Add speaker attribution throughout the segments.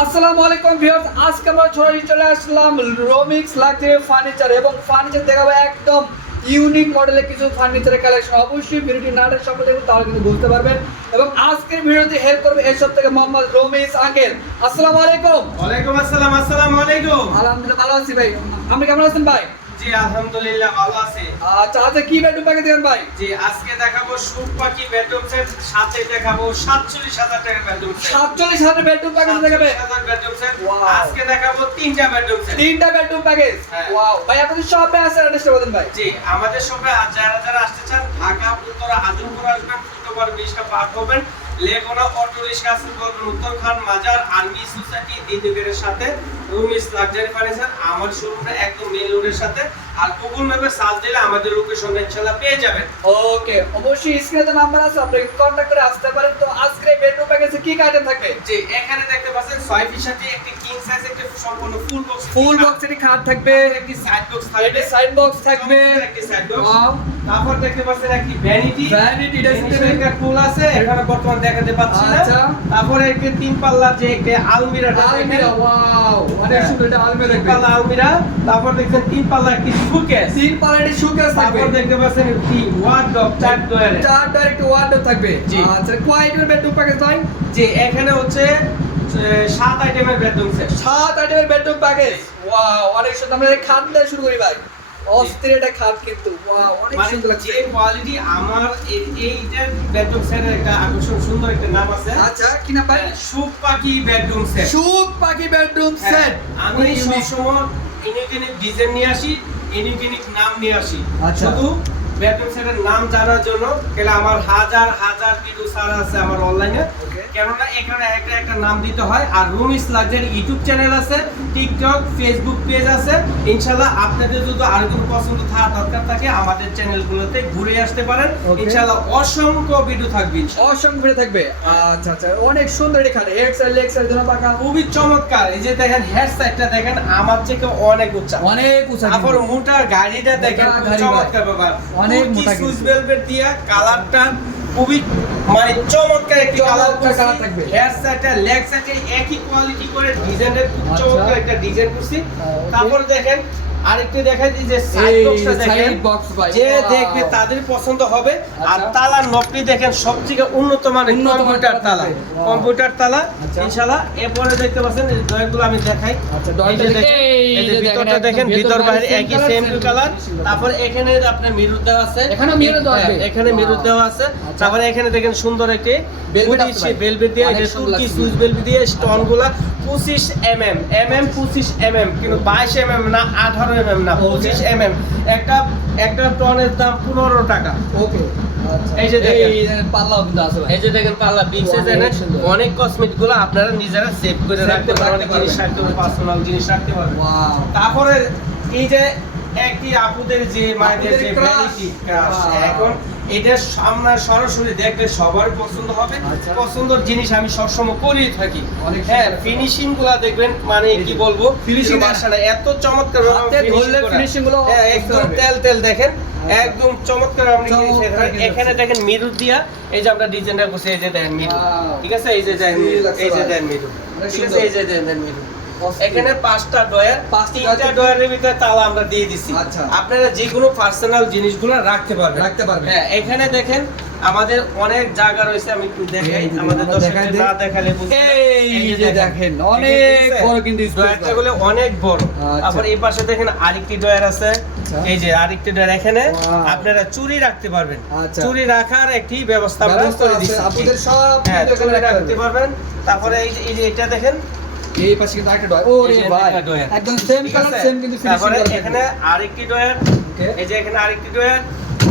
Speaker 1: আসসালামু আলাইকুম ভিউয়ার্স আজকে আমরা ছড়ি চলে আসলাম রোমিক্স লাক্সারি ফার্নিচার এবং ফার্নিচার দেখাবো একদম ইউনিক মডেলের কিছু ফার্নিচারের কালেকশন অবশ্যই ভিডিওটি নাটের সঙ্গে দেখুন তাহলে কিন্তু বুঝতে পারবেন। এবং আজকের ভিডিওতে হেল্প করবে এসব থেকে মোহাম্মদ রোমিক্স আঙ্কেল আসসালামু আলাইকুম।
Speaker 2: ওয়ালাইকুম আসসালাম আসসালামু আলাইকুম।
Speaker 1: আলহামদুলিল্লাহ ভালো আছি ভাই। আপনি কেমন আছেন ভাই?
Speaker 2: জি আলহামদুলিল্লাহ ভালো আছি।
Speaker 1: আচ্ছা আচ্ছা কি বেডরুম প্যাকেজ দেবেন ভাই?
Speaker 2: জি আজকে দেখাবো সুখ পাখি বেডরুম সেট সাথে দেখাবো সাতচল্লিশ হাজার টাকা বেডরুম সেট।
Speaker 1: সাতচল্লিশ হাজার বেডরুম প্যাকেজ দেখাবে।
Speaker 2: Bedroom set. আজকে দেখাবো তিনটা বেডরুম সেট।
Speaker 1: তিনটা বেডরুম প্যাকেজ
Speaker 2: হ্যাঁ।
Speaker 1: ওয়াও ভাই আপনাদের শপে আছে অ্যাড্রেসটা বলেন ভাই?
Speaker 2: জি আমাদের আজ যারা যারা আসতে চান ঢাকা উত্তরা আজমপুর আসবেন শুক্রবার বিশটা পার হবেন লেগুনা অটো রিক্সা উত্তর খান মাজার আর্মি সোসাইটি দিদিগের সাথে রুমিস লাক্সারি ফার্নিচার আমার শোরুমটা একদম মেন রোডের সাথে। গুগল ম্যাপে সার্চ দিলে আমাদের লোকেশন ইনশাআল্লাহ পেয়ে যাবেন।
Speaker 1: ওকে অবশ্যই স্ক্রিনে তো নাম্বার আছে আপনি কন্ট্যাক্ট করে আসতে পারেন। তো আজকে বেডরুম প্যাকেজে কি থাকবে?
Speaker 2: যে এখানে দেখতে পাচ্ছেন ছয় একটি কিং সাইজ একটি সম্পূর্ণ ফুল বক্স
Speaker 1: ফুল বক্স এর খাট থাকবে।
Speaker 2: একটি সাইড বক্স থাকবে।
Speaker 1: সাইড বক্স থাকবে।
Speaker 2: একটি সাইড বক্স তারপর দেখতে পাচ্ছেন একটি ভ্যানিটি
Speaker 1: dressing table।
Speaker 2: একটা টুল আছে এখানে বর্তমান দেখাতে পাচ্ছি না।
Speaker 1: আচ্ছা।
Speaker 2: তারপরে একটি তিন পাল্লা যে একটি আলমিরা
Speaker 1: আলমিরা ওয়াও অনেক। সুন্দর এটা আলমিরা
Speaker 2: পাল্লা আলমিরা। তারপর দেখছেন তিন পাল্লা একটি সুকেস
Speaker 1: তিন পাল্লাটি সুকেস থাকবে।
Speaker 2: দেখতে পাচ্ছেন একটি ওয়ার্ডরোব চার ডয়ারে
Speaker 1: চার ডাইরেক্ট ওয়ার্ডরোব থাকবে। আচ্ছা কোয়াইটের বেডরুম প্যাকেজ ভাই?
Speaker 2: যে এখানে হচ্ছে সাত আইটেমের বেডরুম সেট
Speaker 1: সাত আইটেমের বেডরুম প্যাকেজ ওয়াও অনেক সুন্দর। আমরা এই খাট দিয়ে শুরু করি ভাই। অস্থির এটা খাট কিন্তু। ওয়াও অনেক
Speaker 2: মানে
Speaker 1: সুন্দর লাগছে।
Speaker 2: যে কোয়ালিটি আমার এই- এইটার বেডরুম সেটের একটা আকর্ষণ সুন্দর একটা নাম আছে।
Speaker 1: আচ্ছা কি না ভাই?
Speaker 2: সুখ পাখি বেডরুম সেট
Speaker 1: সুখ পাখি বেডরুম
Speaker 2: হ্যাঁ,
Speaker 1: সেট
Speaker 2: আমি সবসময় ইউনিক ইউনিক ডিজাইন নিয়ে আসি ইউনিক ইউনিক নাম নিয়ে আসি
Speaker 1: আচ্ছা।
Speaker 2: শুধু বেডরুম সেটের নাম জানার জন্য তাহলে আমার হাজার হাজার ভিডিও সারা আছে আমার অনলাইনে কেননা এখানে একটা একটা নাম দিতে হয় আর Rumis luxury YouTube channel আছে টিকটক ফেসবুক পেজ আছে। ইনশাল্লাহ আপনাদের যদি আর কোনো পছন্দ থাকা দরকার থাকে আমাদের চ্যানেলগুলোতে ঘুরে আসতে পারেন। ইনশাল্লাহ অসংখ্য ভিডিও থাকবে
Speaker 1: অসংখ্য ভিড়ে থাকবে। আচ্ছা আচ্ছা অনেক সুন্দর এটা খাট হেড সাইড লেগ সাইড দুটো পাকা।
Speaker 2: খুবই চমৎকার। এই যে দেখেন হেড সাইডটা দেখেন আমার থেকে অনেক উচ্চা।
Speaker 1: অনেক উঁচা
Speaker 2: তারপর। মোটার গাড়িটা দেখেন
Speaker 1: মোটা
Speaker 2: চমৎকার ব্যাপার।
Speaker 1: অনেক মোটা
Speaker 2: সুইস। ভেলভেট দিয়া কালারটা খুবই মানে চমৎকার একটি কালার
Speaker 1: colour থাকবে।
Speaker 2: হেয়ার সাইডটা লেগ সাইডে একই কোয়ালিটি করে ডিজাইনের খুব
Speaker 1: আচ্ছা।
Speaker 2: চমৎকার একটা ডিজাইন করছি তারপর দেখেন আরেকটু দেখেন এই যে সাইড বক্সটা দেখেন। যে দেখবে তাদের পছন্দ হবে। আর
Speaker 1: আচ্ছা।
Speaker 2: তালার নকটি দেখেন উন্নত মানের
Speaker 1: উন্নত মানের
Speaker 2: কম্পিউটার
Speaker 1: তালা।
Speaker 2: তালা. কম্পিউটার তালা
Speaker 1: আচ্ছা।
Speaker 2: ইনশাআল্লাহ। এরপরে দেখতে পাচ্ছেন এই আমি দেখাই।
Speaker 1: আচ্ছা,
Speaker 2: এই যে
Speaker 1: দেখেন,
Speaker 2: ভিতরটা
Speaker 1: ভিতর বাইরে
Speaker 2: একই সেম কালার তারপর এখানে আপনার মিরর দেওয়া আছে।
Speaker 1: mirror দেওয়া
Speaker 2: হ্যাঁ,
Speaker 1: আছে?
Speaker 2: এখানে মিরর দেওয়া আছে। তারপরে এখানে দেখেন সুন্দর একটি। বেলভেট দিয়ে
Speaker 1: অনেক
Speaker 2: এটা
Speaker 1: সুন্দর
Speaker 2: তুর্কি বেলভেট দিয়ে স্টোনগুলা 25 এমএম এমএম 25 এমএম কিন্তু 22 এমএম না 18 এমএম না
Speaker 1: পঁচিশ
Speaker 2: এম এম একটা একটা টনের দাম 15 টাকা।
Speaker 1: ওকে আচ্ছা।
Speaker 2: এই যে দেখেন।
Speaker 1: এই
Speaker 2: যে দেখেন পাল্লা বিগ
Speaker 1: অনেক
Speaker 2: কসমেটিকগুলো আপনারা নিজেরা সেভ করে রাখতে
Speaker 1: করে
Speaker 2: পারেন জিনিস রাখতে পারবেন পার্সোনাল জিনিস রাখতে পারবেন। তারপরে এই যে একটি আপুদের যে মায়েদের যে ভ্যানিটি এখন এটা সামনে সরাসরি দেখলে সবার পছন্দ হবে।
Speaker 1: আচ্ছা।
Speaker 2: পছন্দের জিনিস আমি সবসময় করেই থাকি। হ্যাঁ ফিনিশিংগুলা দেখবেন মানে কি বলব কিন্তু মাশাআল্লাহ এত চমৎকার finishing
Speaker 1: গুলো
Speaker 2: হ্যাঁ, একদম তেল তেল দেখেন
Speaker 1: আচ্ছা।
Speaker 2: একদম চমৎকার আপনি এখানে দেখেন মিরর দিয়া এই যে আমরা ডিজাইনটা করছি এই যে দেখেন মিরর ঠিক আছে? এই যে দেখেন
Speaker 1: Feel
Speaker 2: এই যে। দেখেন মিরর ঠিক আছে? এই যে দেখেন
Speaker 1: অস্থির।
Speaker 2: এখানে পাঁচটা ডয়ার
Speaker 1: পাঁচটা
Speaker 2: ডয়ারের ভিতরে তালা আমরা দিয়ে দিচ্ছি
Speaker 1: আচ্ছা।
Speaker 2: আপনারা যে কোনো পার্সোনাল জিনিসগুলো রাখতে পারবেন।
Speaker 1: রাখতে পারবেন।
Speaker 2: হ্যাঁ এখানে দেখেন আমাদের অনেক জায়গা রয়েছে আমি একটু দেখাই আমাদের দর্শকদের না দেখালে
Speaker 1: এই যে দেখেন, অনেক বড় কিন্তু
Speaker 2: ডয়ারটা। গুলো অনেক বড়। তারপর এই পাশে দেখেন আরেকটি ডয়ার আছে।
Speaker 1: আচ্ছা।
Speaker 2: এই যে আরেকটি ডয়ার এখানে আপনারা চুরি রাখতে পারবেন।
Speaker 1: আচ্ছা।
Speaker 2: চুরি রাখার একটি ব্যবস্থা করে
Speaker 1: আছে,
Speaker 2: দিচ্ছি
Speaker 1: আপুদের সব
Speaker 2: হ্যাঁ
Speaker 1: রাখতে
Speaker 2: পারবেন। তারপরে এই যে এটা দেখেন
Speaker 1: এই পাশে কিন্তু আরেকটা ডয় ও রে
Speaker 2: এই যে
Speaker 1: ভাই
Speaker 2: ডয়ার।
Speaker 1: একদম সেম কালার? সেম কিন্তু ফিনিশিং
Speaker 2: এখানে আরেকটি ডয়ার এই যে এখানে আরেকটি ডয়ার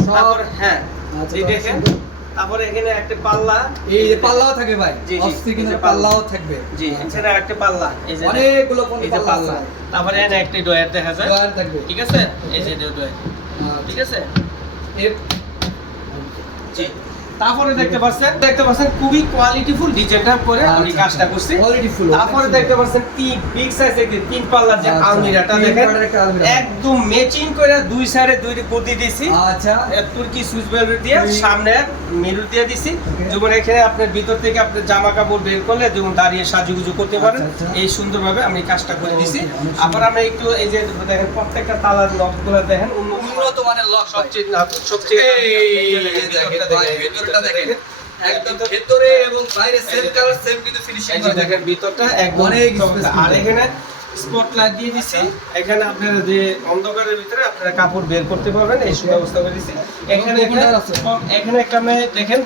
Speaker 2: তারপর হ্যাঁ
Speaker 1: আচ্ছা,
Speaker 2: এই দেখেন। তারপরে এখানে একটা পাল্লা।
Speaker 1: এই যে পাল্লাও থাকে ভাই।
Speaker 2: এই
Speaker 1: কিন্তু পাল্লাও থাকবে।
Speaker 2: জি এখানে একটা পাল্লা। এই যে
Speaker 1: অনেকগুলো
Speaker 2: পাল্লা তারপরে এখানে একটা ডয়ার দেখা যায়।
Speaker 1: ডয়ার থাকবে।
Speaker 2: ঠিক আছে? এই যে ডয়ার
Speaker 1: আচ্ছা।
Speaker 2: ঠিক আছে? জি। তারপরে দেখতে পাচ্ছেন দেখতে পাচ্ছেন খুবই কোয়ালিটিফুল ডিজাইনটা করে আমি
Speaker 1: আচ্ছা,
Speaker 2: কাজটা
Speaker 1: আচ্ছা।
Speaker 2: করছি
Speaker 1: Qualityful,
Speaker 2: তারপরে দেখতে পাচ্ছেন তিন বিগ সাইজ একটি তিন পাল্লার যে
Speaker 1: আচ্ছা,
Speaker 2: আলমিরাটা দেখেন। একদম ম্যাচিং করে দুই সাইডে দুই গদি দিছি
Speaker 1: আচ্ছা
Speaker 2: তুর্কি সুইচ বেল্ট দিয়ে সামনে মিরর দিয়ে দিছি. যেমন এখানে আপনার ভিতর থেকে আপনার জামা কাপড় বের করলে যেমন দাঁড়িয়ে সাজুগুজু করতে পারেন
Speaker 1: আচ্ছা, আচ্ছা।
Speaker 2: এই সুন্দরভাবে আমি কাজটা করে দিছি। আবার আমরা একটু এই যে দেখেন প্রত্যেকটা তালার নবগুলো দেখেন উন্নত
Speaker 1: উন্নত মানের লক
Speaker 2: সবচেয়ে সবচেয়ে
Speaker 1: এই
Speaker 2: এই যে
Speaker 1: দেখেন
Speaker 2: ভিতরটা দেখেন,
Speaker 1: একদম
Speaker 2: ভেতরে
Speaker 1: এবং বাইরে সেম কালার সেম কিন্তু ফিনিশিং
Speaker 2: দেখেন ভিতরটা একদম
Speaker 1: অনেক
Speaker 2: আর এখানে দিয়ে দিছি। এখানে আপনারা যে অন্ধকারের ভিতরে আপনারা কাপড় বের করতে পারবেন এই ব্যবস্থা করে দিছি। এখানে। এখানে একটা দেখেন।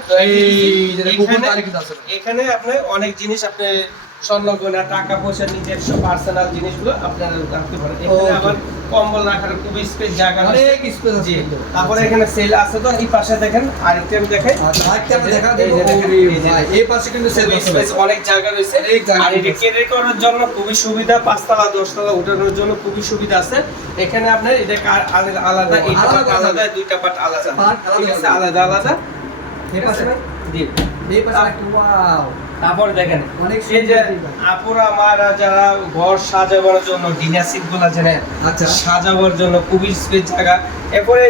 Speaker 2: এখানে আপনি অনেক জিনিস আপনি টাকা পয়সা নিজস্ব পার্সোনাল জিনিসগুলো আপনারা রাখতে পারেন এখানে আবার কম্বল রাখার খুবই স্পেস জায়গা
Speaker 1: অনেক স্পেস আছে।
Speaker 2: তারপরে এখানে সেল আছে তো এই পাশে দেখেন দেখাই।
Speaker 1: আচ্ছা আরেকটা আমরা দেখা
Speaker 2: এই দেখেন,
Speaker 1: পাশে কিন্তু সেল
Speaker 2: space, অনেক জায়গা রয়েছে। আর এটা। ক্যারি করার জন্য খুবই সুবিধা পাঁচতলা দশতলা ওঠানোর জন্য খুবই সুবিধা আছে। এখানে আপনার এটা আলাদা আলাদা দুইটা পার্ট আলাদা।
Speaker 1: আলাদা
Speaker 2: ঠিক আছে
Speaker 1: আলাদা।
Speaker 2: আলাদা
Speaker 1: এই পাশে? এই পাশে ওয়াও
Speaker 2: তারপরে দেখেন
Speaker 1: অনেক
Speaker 2: এই যে আপুরা আমারা যারা ঘর সাজাবার জন্য ডিনার সিটগুলা জানেন
Speaker 1: আচ্ছা।
Speaker 2: সাজাবার জন্য খুবই স্পেস জায়গা। এরপরে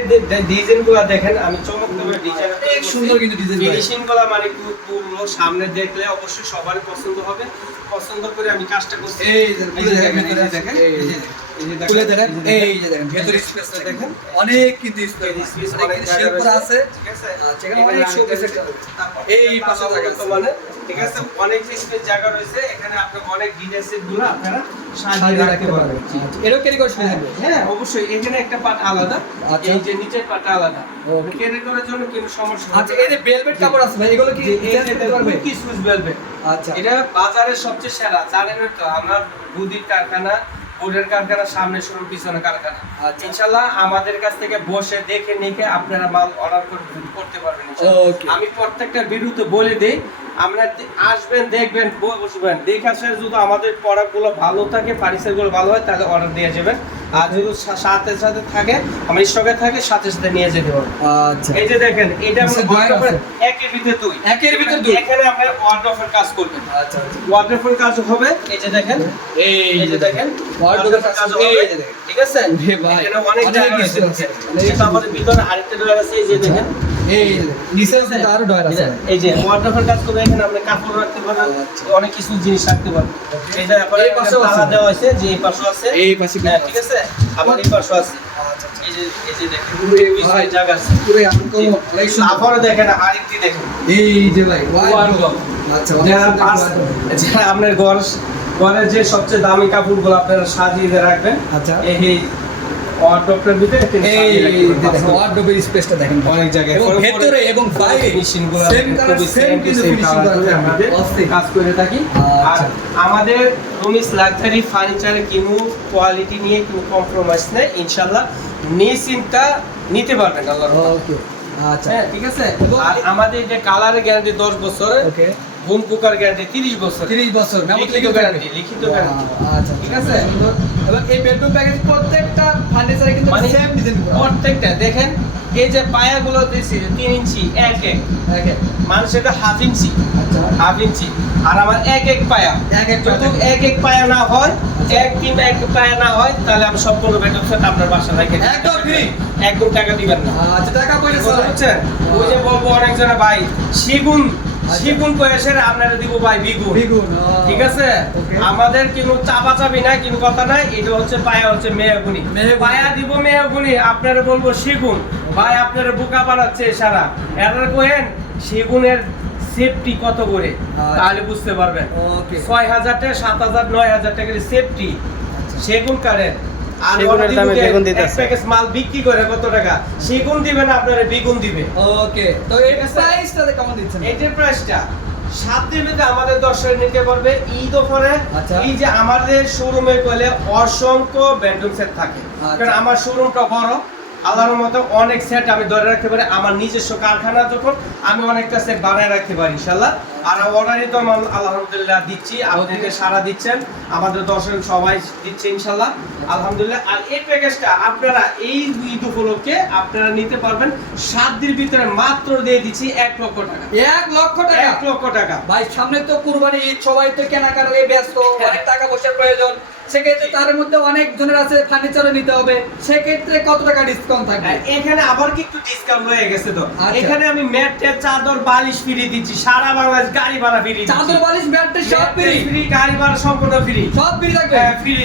Speaker 2: ডিজাইনগুলা দেখেন আমি চমৎকার ডিজাইন
Speaker 1: অনেক সুন্দর কিন্তু ডিজাইন
Speaker 2: ফিনিশিংগুলা মানে খুব পুরো সামনে দেখলে অবশ্যই সবারই পছন্দ হবে। পছন্দ করে আমি কাজটা করছি।
Speaker 1: এই দেখেন
Speaker 2: দেখেন, এই যে
Speaker 1: দেখেন
Speaker 2: দেখেন, এই যে
Speaker 1: খুলে দেখেন
Speaker 2: এই
Speaker 1: এই যে দেখেন ভেতরে স্পেসটা দেখেন। অনেক কিন্তু স্পেস আছে।
Speaker 2: ঠিক আছে?
Speaker 1: এই পাশে।
Speaker 2: ঠিক আছে? অনেক স্পেস জায়গা রয়েছে এখানে আপনি অনেকগুলো আপনারা সাজিয়ে রাখতে পারবেন।
Speaker 1: ক্যারি করে সুবিধা
Speaker 2: হ্যাঁ অবশ্যই। এখানে একটা পার্ট আলাদা
Speaker 1: আচ্ছা।
Speaker 2: এই যে নিচের পার্টটা আলাদা. ক্যারি করার জন্য কোনো সমস্যা
Speaker 1: আচ্ছা এই যে বেলভেট কাপড় আছে ভাই এগুলো কি
Speaker 2: যে
Speaker 1: চেঞ্জ করতে পারবে
Speaker 2: তুর্কি সুইচ velvet,
Speaker 1: আচ্ছা।
Speaker 2: এটা বাজারের সবচেয়ে সেরা। জানেন তো আমরা কারখানা বোর্ডের কারখানা সামনে শুরু পিছনে কারখানা।
Speaker 1: আচ্ছা।
Speaker 2: ইনশাল্লাহ আমাদের কাছ থেকে বসে দেখে নিকে আপনারা মাল অর্ডার করতে পারবেন আমি প্রত্যেকটা ভিডিওতে বলে দেই আমরা আসবেন দেখবেন বসবেন। দেখে আসলে যদি আমাদের প্রোডাক্টগুলো ভালো থাকে ফার্নিচারগুলো ভালো হয় তাহলে অর্ডার দিয়ে যাবেন। আর যদি সাথে সাথে থাকে আমার স্টকে থাকে সাথে সাথে নিয়ে যেতে পারবেন।
Speaker 1: আচ্ছা।
Speaker 2: এই যে দেখেন এটা
Speaker 1: আচ্ছা।
Speaker 2: একের ভিতরে দুই।
Speaker 1: একের ভিতরে দুই।
Speaker 2: এখানে আমরা ওয়ার্ডরোবের কাজ করবেন
Speaker 1: আচ্ছা আচ্ছা।
Speaker 2: ওয়াটারফল কাজ হবে এই যে দেখেন এই যে দেখেন। ওয়াটারফল
Speaker 1: কাজ
Speaker 2: হবে
Speaker 1: এই যে দেখেন।
Speaker 2: ঠিক আছে?
Speaker 1: ভাই,
Speaker 2: এখানে অনেক জায়গা আছে। আমাদের ভিতরে আরেকটা ডয়ার আছে এই যে দেখেন
Speaker 1: এই দেখেন, নিচে কিন্তু আরও ডয়ার আছে।
Speaker 2: এই যে ওয়াটারফল কাজ করবে এখানে আপনি কাপড় রাখতে পারবেন
Speaker 1: আচ্ছা।
Speaker 2: অনেক কিছু জিনিস রাখতে পারবেন এই যে আপনার
Speaker 1: এই পাশেও
Speaker 2: তালা দেওয়া আছে যে এই পাশে আছে।
Speaker 1: এই পাশে
Speaker 2: হ্যাঁ, ঠিক আছে? আবার এই পাশে আছে।
Speaker 1: আচ্ছা আচ্ছা।
Speaker 2: এই যে এই যে দেখেন
Speaker 1: ওরে
Speaker 2: বিশাল
Speaker 1: ভাই।
Speaker 2: জায়গা আছে।
Speaker 1: পুরো আনকো অনেক সুন্দর
Speaker 2: দেখেন আরেকটি দেখেন।
Speaker 1: এই যে ভাই
Speaker 2: Wardrobe।
Speaker 1: আচ্ছা
Speaker 2: যারা পাঁচ- যারা আপনার ঘর ঘরের যে সবচেয়ে দামি কাপড়গুলো আপনারা সাজিয়ে রাখবেন
Speaker 1: আচ্ছা।
Speaker 2: এই এই ভিতরে
Speaker 1: এই
Speaker 2: সাজিয়ে রাখতে
Speaker 1: যে
Speaker 2: পারবেন।
Speaker 1: দেখেন ওয়ার্ডরোবের স্পেসটা দেখেন
Speaker 2: অনেক জায়গায়।
Speaker 1: এবং ভেতরে এবং বাইরে
Speaker 2: ফিনিশিংগুলো
Speaker 1: সেম কালার সেম কিন্তু ফিনিশিং
Speaker 2: colour
Speaker 1: করা
Speaker 2: করে
Speaker 1: যায়
Speaker 2: আমাদের। কাজ করে থাকি। আর
Speaker 1: আচ্ছা।
Speaker 2: আমাদের রুমিস লাক্সারি ফার্নিচারে কিনু কোয়ালিটি নিয়ে কোনো কম্প্রোমাইজ নেই ইনশাল্লাহ নিশ্চিন্তা নিতে পারবেন আল্লাহর
Speaker 1: ওকে আচ্ছা।
Speaker 2: হ্যাঁ ঠিক আছে?
Speaker 1: এবং-
Speaker 2: আর আমাদের যে কালারের গ্যারান্টি দশ বছরের
Speaker 1: ওকে
Speaker 2: পোকার গ্যারান্টি তিরিশ বছর।
Speaker 1: 30 বছর
Speaker 2: লিখিত
Speaker 1: গ্যারান্টি
Speaker 2: লিখিত guarantee।
Speaker 1: আচ্ছা
Speaker 2: ঠিক আছে?
Speaker 1: সুন্দর। এবং এই বেডরুম প্যাকেজ প্রত্যেকটা ফার্নিচারে কিন্তু
Speaker 2: মানে
Speaker 1: সেম ডিজাইন
Speaker 2: প্রত্যেকটা দেখেন এই যে পায়াগুলো দিয়েছি তিন ইঞ্চি এক এক মানুষ এটা হাফ ইঞ্চি
Speaker 1: আচ্ছা
Speaker 2: হাফ ইঞ্চি আর আমার এক এক পায়া
Speaker 1: এক এক
Speaker 2: যদি এক এক পায়া না হয়
Speaker 1: আচ্ছা।
Speaker 2: এক টিম এক পায়া না হয় তাহলে আমি সম্পূর্ণ বেডরুম সেট আপনার বাসা রেখে দিই।
Speaker 1: একদম?
Speaker 2: একদম টাকা দিবেন না
Speaker 1: আচ্ছা টাকা পয়সা
Speaker 2: পারছেন? ওই যে বলব অনেকজনে ভাই
Speaker 1: আচ্ছা।
Speaker 2: শিগুন পয়সা আপনারা দিব ভাই বিগুন।
Speaker 1: ও।
Speaker 2: ঠিক আছে? আমাদের কিন্তু চাপা চাপি নাই কিন্তু কথা নাই এটা হচ্ছে পায়া হচ্ছে মেহগুনি। পায়া দিব মেহগুনি আপনারা বলব শিগুন ভাই আপনারা বোকা বানাচ্ছে সারা। এরা কোহেন সেগুনের সেফটি কত করে?
Speaker 1: আচ্ছা।
Speaker 2: তাহলে বুঝতে পারবেন। ছয় হাজার টাকা সাত হাজার নয় হাজার টাকার সেফটি
Speaker 1: আচ্ছা।
Speaker 2: সেগুন কারেন্ট।
Speaker 3: সেগুনের দামে
Speaker 2: দিবে
Speaker 3: বেগুন
Speaker 2: এক প্যাকেজ মাল বিক্রি করে কত টাকা? সেগুন দিবে না আপনারা বেগুন দিবে।
Speaker 1: ওকে তো এই প্রাইসটা কেমন দিচ্ছেন?
Speaker 2: এটার প্রাইসটা সাত দিনের আমাদের দর্শক নিতে পারবে ঈদ অফারে।
Speaker 1: আচ্ছা।
Speaker 2: এই যে আমাদের শোরুমে গেলে অসংখ্য বেডরুম সেট থাকে।
Speaker 1: আচ্ছা।
Speaker 2: কারণ আমার শোরুমটা বড় আল্লাহর মতো অনেক সেট আমি ধরে রাখতে পারি। আমার নিজস্ব কারখানা যখন আমি অনেকটা সেট বানায় রাখতে পারি ইনশাল্লাহ আর অর্ডারই তো আলহামদুলিল্লাহ দিচ্ছি। আপনাদেরকে সারা দিচ্ছেন। আমাদের দর্শক সবাই দিচ্ছে ইনশাল্লাহ। আলহামদুলিল্লাহ। আর এই প্যাকেজটা আপনারা এই ঈদ উপলক্ষে আপনারা নিতে পারবেন। সাত দিনের ভিতরে মাত্র দিয়ে দিচ্ছি এক লক্ষ টাকা।
Speaker 1: এক লক্ষ টাকা?
Speaker 2: এক লক্ষ টাকা।
Speaker 1: ভাই সামনে তো কুরবানি ঈদ সবাই তো কেনাকাটায় ব্যস্ত
Speaker 2: হ্যাঁ।
Speaker 1: অনেক টাকা পয়সার প্রয়োজন। সেক্ষেত্রে তার মধ্যে অনেক জনের আছে ফার্নিচারও নিতে হবে। সেক্ষেত্রে কত টাকা ডিসকাউন্ট থাকবে?
Speaker 2: হ্যাঁ, এখানে আবার কি একটু ডিসকাউন্ট হয়ে গেছে তো?
Speaker 1: আচ্ছা।
Speaker 2: এখানে আমি ম্যাট চাদর বালিশ ফ্রি দিচ্ছি। সারা বাংলাদেশ গাড়ি ভাড়া ফ্রি
Speaker 1: চাদর বালিশ সব ফ্রি
Speaker 2: ফ্রি গাড়ি ভাড়া সম্পূর্ণ ফ্রি
Speaker 1: সব ফ্রি থাকবে?
Speaker 2: ফ্রি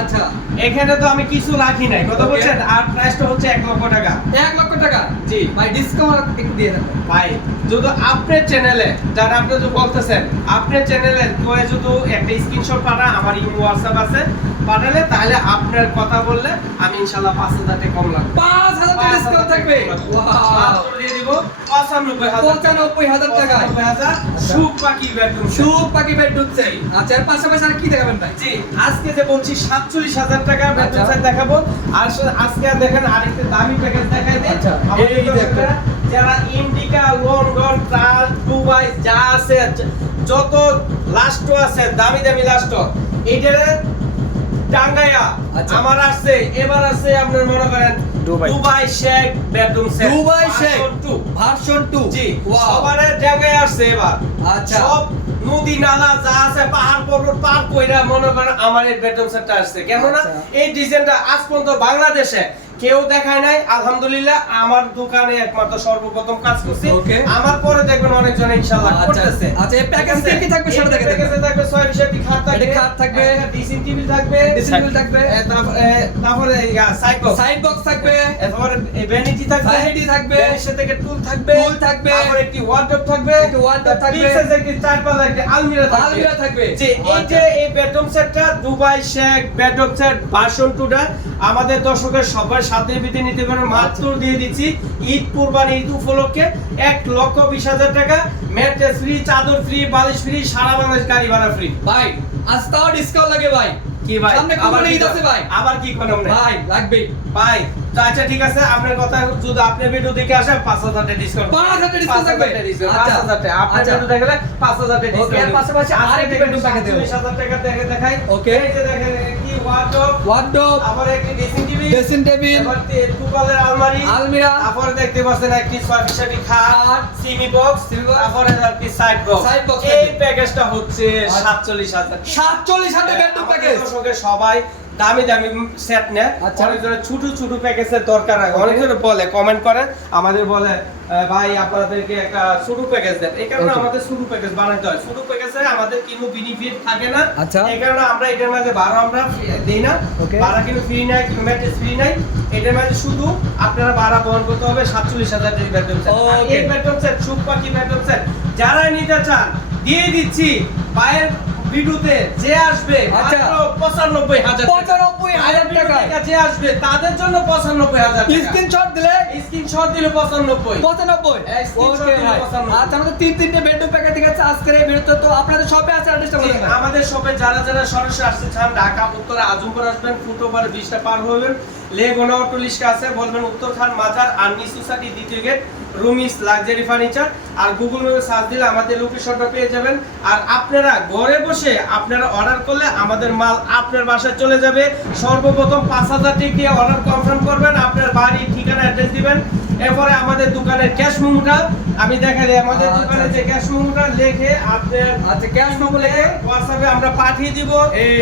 Speaker 1: আচ্ছা।
Speaker 2: এখানে তো আমি কিছু রাখি নাই। কত বলছেন? আর প্রাইসটা হচ্ছে এক লক্ষ টাকা।
Speaker 1: এক লক্ষ টাকা?
Speaker 2: জি।
Speaker 1: ভাই ডিসকাউন্ট একটু দিয়ে দেন।
Speaker 2: ভাই যদি আপনার চ্যানেলে যারা আপনি যে বলতেছেন আপনার চ্যানেলে কয়ে যদি একটা স্ক্রিনশট পাঠান আমার ইমো হোয়াটসঅ্যাপ আছে। পাঠালে তাহলে আপনার কথা বললে আমি ইনশাল্লাহ পাঁচ হাজার টাকা কম লাগবে।
Speaker 1: পাঁচ হাজার টাকা ডিসকাউন্ট থাকবে?
Speaker 2: দিয়ে দিব পঁচানব্বই হাজার।
Speaker 1: পঁচানব্বই হাজার
Speaker 2: পঁচানব্বই হাজার। সুখ পাখি বেডরুম
Speaker 1: সুপ পাখি বেডরুম চাই আচ্ছা এর পাশাপাশি আর কি দেখাবেন ভাই?
Speaker 2: জি আজকে যে বলছি সাতচল্লিশ হাজার টাকা বেতন
Speaker 1: আচ্ছা।
Speaker 2: দেখাবো। আর আজকে আর দেখেন আরেকটা দামি প্যাকেজ দেখাই দিই।
Speaker 1: আচ্ছা, এই দেখো।
Speaker 2: দর্শকরা যারা ইন্ডিকা লন্ডন ট্রান্স দুবাই যা আছে যত লাস্ট আছে দামি দামি লাস্ট এইটার টাঙ্গাইয়া
Speaker 1: আচ্ছা।
Speaker 2: আমার আছে এবার আছে আপনার মনে করেন
Speaker 3: Dubai.
Speaker 2: Dubai Sheikh bedroom set
Speaker 1: Dubai শেখ
Speaker 2: টু
Speaker 1: ভার্সন 2
Speaker 2: জি সবারে টাঙ্গাইয়া আসছে এবার
Speaker 1: আচ্ছা।
Speaker 2: সব নদী নালা যা আছে পাহাড় পর্বত পার কইরা মনে করেন আমার এই বেডরুম সেটটা আসছে কেননা
Speaker 1: আচ্ছা।
Speaker 2: এই ডিজাইনটা আজ পর্যন্ত বাংলাদেশে কেউ দেখায় নাই আলহামদুলিল্লাহ আমার দোকানে একমাত্র সর্বপ্রথম কাজ করছি আমার পরে দেখবেন অনেকজন ইনশাআল্লাহ
Speaker 1: আচ্ছা,
Speaker 2: করতেছে
Speaker 1: আচ্ছা, এই package এ কি থাকবে সেটা দেখে।
Speaker 2: প্যাকেজে থাকবে ছয় বিষয়টি খাট থাকবে
Speaker 1: খাট থাকবে।
Speaker 2: ডিসিং টিভি থাকবে
Speaker 1: Dressing table থাকবে।
Speaker 2: তারপর- সাইড বক্স
Speaker 1: সাইড বক্স থাকবে
Speaker 2: তারপরে ভ্যানিটি থাকবে
Speaker 1: Vanity থাকবে।
Speaker 2: ভ্যানিটি থেকে টুল থাকবে
Speaker 1: Tool থাকবে।
Speaker 2: তারপর একটি ওয়ার্ডরোব থাকবে
Speaker 1: একটি wardrobe থাকবে।
Speaker 2: সাইজের একটি চার পাল্লা একটি আলমিরা থাকবে
Speaker 1: আলমিরা থাকবে
Speaker 2: যে এই যে এই বেডরুম সেটটা Dubai Sheikh bedroom set version টুটা আমাদের দর্শকের সবার সাথে বিধি নিতে পারেন মাত্র দিয়ে দিচ্ছি ঈদ কুরবানি ঈদ উপলক্ষে এক লক্ষ বিশ হাজার টাকা ম্যাট্রেস ফ্রি চাদর ফ্রি বালিশ ফ্রি সারা বাংলাদেশ গাড়ি ভাড়া ফ্রি
Speaker 1: ভাই আজ তাও ডিসকাউন্ট লাগে ভাই
Speaker 2: কি ভাই
Speaker 1: কুরবানি ঈদ আছে ভাই।
Speaker 2: আবার কি কোনো
Speaker 1: ভাই লাগবে
Speaker 2: ভাই তো আচ্ছা ঠিক আছে আপনার কথা যদি আপনি ভিডিও দেখে আসেন পাঁচ হাজার টাকা ডিসকাউন্ট
Speaker 1: 5,000 discount থাকবে।
Speaker 2: পাঁচ
Speaker 1: আচ্ছা।
Speaker 2: হাজার টাকা আপনি
Speaker 1: আচ্ছা।
Speaker 2: ভিডিও দেখলে পাঁচ হাজার টাকা
Speaker 1: Okay, এর পাশাপাশি আরেকটি bedroom package দেবো।
Speaker 2: চল্লিশ হাজার টাকা দেখে দেখাই
Speaker 1: Okay.
Speaker 2: এই যে দেখেন কি ওয়ার্ডরোব
Speaker 1: ওয়ার্ডরোব
Speaker 2: আবার একটি টেবিল
Speaker 1: ড্রেসিং টেবিল
Speaker 2: টুকালের আলমারি
Speaker 1: আলমিরা
Speaker 2: তারপরে দেখতে পাচ্ছেন একটি ছয় ফিসাটি খাট
Speaker 1: খাট,
Speaker 2: বক্স তারপরে একটি সাইড বক্স
Speaker 1: সাইড বক্স
Speaker 2: এই। প্যাকেজটা হচ্ছে
Speaker 1: আচ্ছা।
Speaker 2: সাতচল্লিশ হাজার
Speaker 1: সাতচল্লিশ হাজার বেডরুম প্যাকেজ
Speaker 2: সবাই দামি দামি সেট নেয়।
Speaker 1: আচ্ছা।
Speaker 2: অনেকজনের ছোট ছোট প্যাকেজের দরকার হয়। অনেকজনে বলে কমেন্ট করে। আমাদের বলে ভাই আপনাদেরকে একটা ছোট প্যাকেজ দেন। এই কারণে আমাদের ছোট প্যাকেজ বানাইতে হয়। ছোট প্যাকেজে আমাদের কোনো বেনিফিট থাকে না।
Speaker 1: আচ্ছা।
Speaker 2: এই কারণে আমরা এটার মাঝে ভাড়া আমরা দেই না. ভাড়া কিন্তু ফ্রি নাই কিন্তু ম্যাট্রেস ফ্রি নাই। এটার মাঝে শুধু আপনারা ভাড়া বহন করতে হবে সাতচল্লিশ হাজার টাকা বেতন সেট. এই বেতন সেট সুখ পাখি বেতন সেট যারা নিতে চান দিয়ে দিচ্ছি। পায়ের ভিডিওতে যে আসবে
Speaker 1: আচ্ছা।
Speaker 2: মাত্র পঁচানব্বই হাজার।
Speaker 1: পঁচানব্বই হাজার টাকা
Speaker 2: যে আসবে তাদের জন্য পঁচানব্বই হাজার
Speaker 1: স্ক্রিনশট দিলে?
Speaker 2: স্ক্রিনশট দিলে পঁচানব্বই।
Speaker 1: পঁচানব্বই?
Speaker 2: 95
Speaker 1: আচ্ছা আমাদের তিন তিনটে বেডরুম প্যাকেজ ঠিক আছে আজকের এই ভিডিওতে তো আপনাদের সবে আছে অ্যাড্রেসটা বলে
Speaker 2: আমাদের শপে যারা যারা সরাসরি আসতে চান ঢাকা উত্তরে আজমপুর আসবেন ফুটওভার ব্রিজটা পার হবেন। লেগুনা অটো রিক্সা আছে বলবেন উত্তর খান মাজার আর্মি সোসাইটি দ্বিতীয় গেট রুমিস লাক্সারি ফার্নিচার আর গুগল ম্যাপে সার্চ দিলে আমাদের লোকেশনটা পেয়ে যাবেন। আর আপনারা ঘরে বসে আপনারা অর্ডার করলে আমাদের মাল আপনার বাসায় চলে যাবে। সর্বপ্রথম পাঁচ হাজার টাকা দিয়ে অর্ডার কনফার্ম করবেন আপনার বাড়ি ঠিকানা অ্যাড্রেস দিবেন। এরপরে আমাদের দোকানের ক্যাশ মেমোটা আমি দেখা দিই আমাদের
Speaker 1: আচ্ছা,
Speaker 2: দোকানে
Speaker 1: আচ্ছা।
Speaker 2: যে ক্যাশ মেমোটা লিখে আপনার
Speaker 1: আচ্ছা ক্যাশ মেমো লেগে
Speaker 2: হোয়াটসঅ্যাপে আমরা পাঠিয়ে দিব।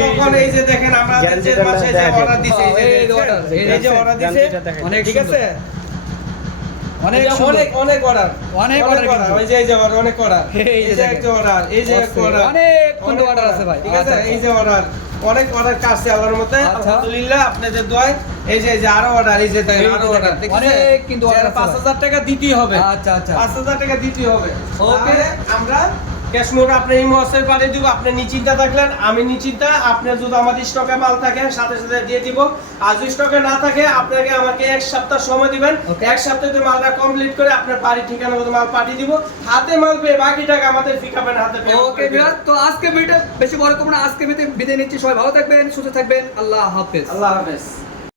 Speaker 2: তখন এই যে দেখেন আমরা যে মাসে যে অর্ডার দিছি এই যে অর্ডার দিছে
Speaker 1: অনেক
Speaker 2: ঠিক আছে?
Speaker 1: অনেক
Speaker 2: এই যে অনেক অনেক অর্ডার
Speaker 1: অনেক অর্ডার
Speaker 2: ওই যে এই যে অর্ডার অনেক অর্ডার
Speaker 1: এই যে
Speaker 2: একটা অর্ডার এই যে একটা অর্ডার
Speaker 1: অনেক কিন্তু অর্ডার আছে ভাই।
Speaker 2: ঠিক আছে?
Speaker 1: আচ্ছা,
Speaker 2: এই যে অর্ডার অনেক অর্ডার কাটছে আল্লাহর মতে
Speaker 1: আচ্ছা।
Speaker 2: আলহামদুলিল্লাহ আপনাদের দোয়ায় এই যে এই যে আরও অর্ডার এই যে দেখেন আরও অর্ডার
Speaker 1: অনেক কিন্তু
Speaker 2: পাঁচ হাজার টাকা দিতেই হবে।
Speaker 1: আচ্ছা আচ্ছা।
Speaker 2: পাঁচ হাজার টাকা দিতে হবে। ওকে আমরা ক্যাশ মোড আপনি এই দিব। আপনি নিশ্চিন্তা থাকলেন আমি নিশ্চিন্তা। আপনার যদি আমাদের স্টকে মাল থাকে সাথে সাথে দিয়ে দিব। আর যদি স্টকে না থাকে আপনাকে আমাকে এক সপ্তাহ সময় দিবেন। এক সপ্তাহে মালটা কমপ্লিট করে আপনার বাড়ির ঠিকানা মতো মাল পাঠিয়ে দিব। হাতে মাল পেয়ে বাকি টাকা আমাদের পিকআপের হাতে payment
Speaker 1: ওকে বিরাট তো আজকে ভিডিও বেশি বড় করব না। আজকে বিদায় নিচ্ছি। সবাই ভালো থাকবেন সুস্থ থাকবেন। আল্লাহ হাফেজ।
Speaker 2: আল্লাহ হাফেজ।